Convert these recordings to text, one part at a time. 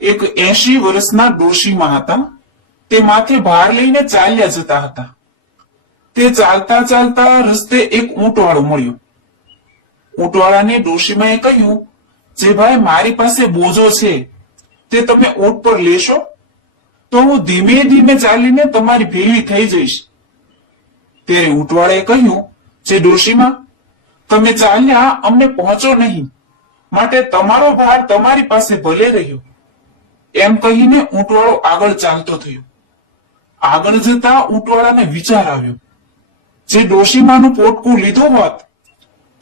એક 80 વર્ષના ડોશીમાં હતા. તે માથે ભાર લઈને ચાલ્યા જતા હતા. તે ચાલતા ચાલતા રસ્તે એક ઊંટવાળો મળ્યો. ઊંટવાળાને ડોશીમાએ કહ્યું, જે ભાઈ મારી પાસે બોજો છે તે તમે ઊંટ પર લેશો તો હું ધીમે ધીમે ચાલીને તમારી ભેળી થઈ જઈશ. ત્યારે ઊંટવાળાએ કહ્યું, જે ડોશીમા તમે ચાલ્યા અમને પહોંચો નહીં, માટે તમારો ભાર તમારી પાસે ભલે રહ્યો. એમ કહીને ઊંટવાળો આગળ ચાલતો થયો. આગળ જતા ઊંટવાળાને વિચાર આવ્યો, જે ડોશીમાનું પોટકું લીધું હોત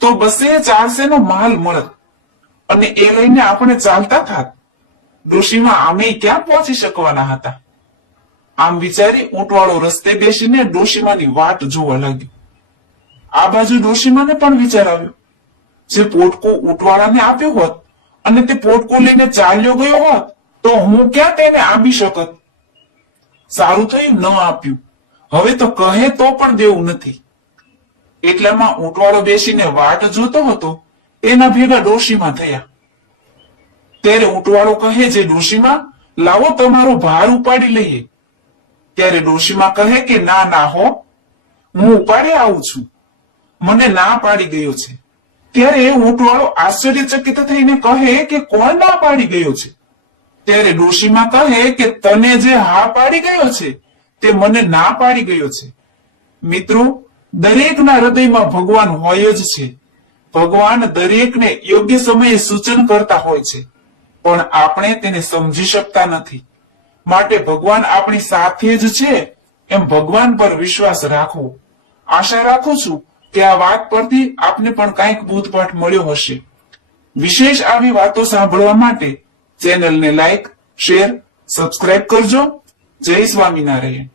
તો બસે 400 નો માલ મળત અને એ લઈને આપણે ચાલતા થાત. ડોશીમા આમે ક્યાં પહોંચી શકવાના હતા. આમ વિચારી ઊંટવાળો રસ્તે બેસીને ડોશીમાની વાટ જોવા લાગ્યો. આ બાજુ ડોશીમાને પણ વિચાર આવ્યો, જે પોટકું ઊંટવાળાને આપ્યું હોત અને તે પોટકું લઈને ચાલ્યો ગયો હોત તો હું ક્યાં તેને આપી શકત. સારું થયું ન આપ્યું, હવે તો કહે તો પણ દેવું નથી. એટલામાં ઊંટવાળો બેસીને વાટ જોતો હતો એના ભેગા ડોશીમા થયા. ત્યારે ઊંટવાળો કહે, જે ડોશીમા લાવો તમારો ભાર ઉપાડી લઈએ. ત્યારે ડોશીમા કહે કે ના ના હો, હું ઉપાડી આવું છું, મને ના પાડી ગયો છે. ત્યારે ઊંટવાળો આશ્ચર્યચકિત થઈને કહે કે કોણ ના પાડી ગયો છે. ત્યારે ડોશીમા કહે કે તને જે હા પાડી ગયો છે તે મને ના પાડી ગયો છે. મિત્રો, દરેકના હૃદયમાં ભગવાન હોય જ છે. ભગવાન દરેકને યોગ્ય સમયે સૂચન કરતા હોય છે, પણ આપણે તેને સમજી શકતા નથી. માટે ભગવાન આપણી સાથે જ છે એમ ભગવાન પર વિશ્વાસ રાખવો. આશા રાખું છું કે આ વાત પરથી આપને પણ કંઈક બોધપાઠ મળ્યો હશે. વિશેષ આવી વાતો સાંભળવા માટે ચેનલને લાઈક, શેર, સબસ્ક્રાઇબ કરજો. જય સ્વામિનારાયણ.